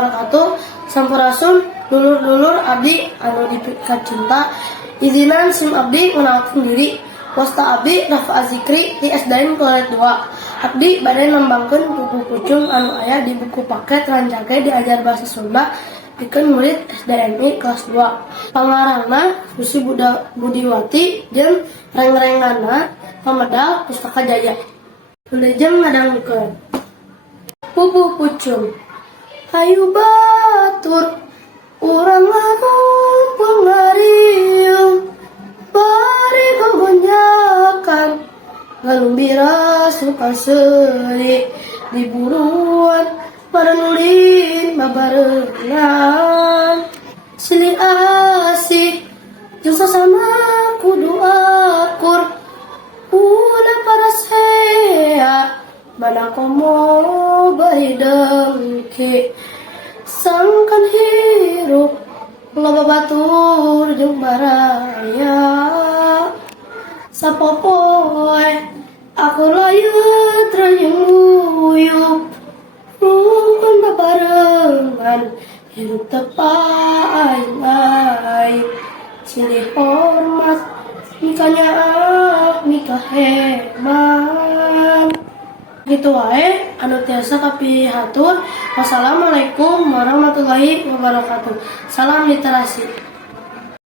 wabarakatuh. Sampurasun dulur-dulur abdi anu dipikeun cinta. Izinan sim abdi ngenalkeun diri. Wasta abdi Rafa Azikri di SDN Kelas 2. Abdi bade nembangkeun buku pucung anu aya di buku paket Ranjage diajar bahasa Sunda pikeun murid SDNI kelas 2. Pangarangna Susi Budiwati jeung reng-renganna Pamedal Pustaka Jaya. Leujeng ngadangkeun. Buku pucung. Hayu batur urang lamun pangariung bari gogonjakan ngalumbira suka seuri di buruan paranulin babarengan silih asih jeung sasana kudu akur una parasea mana komo bari dengki sangkan hirup loba batur jeung baraya sapopoe aku layut rayuyup rungkun babarengan hirup tepaai silih hormat nikahnya nikah hebat gitu wae anu tiasa kapihatur. Wassalamualaikum warahmatullahi wabarakatuh. Salam literasi.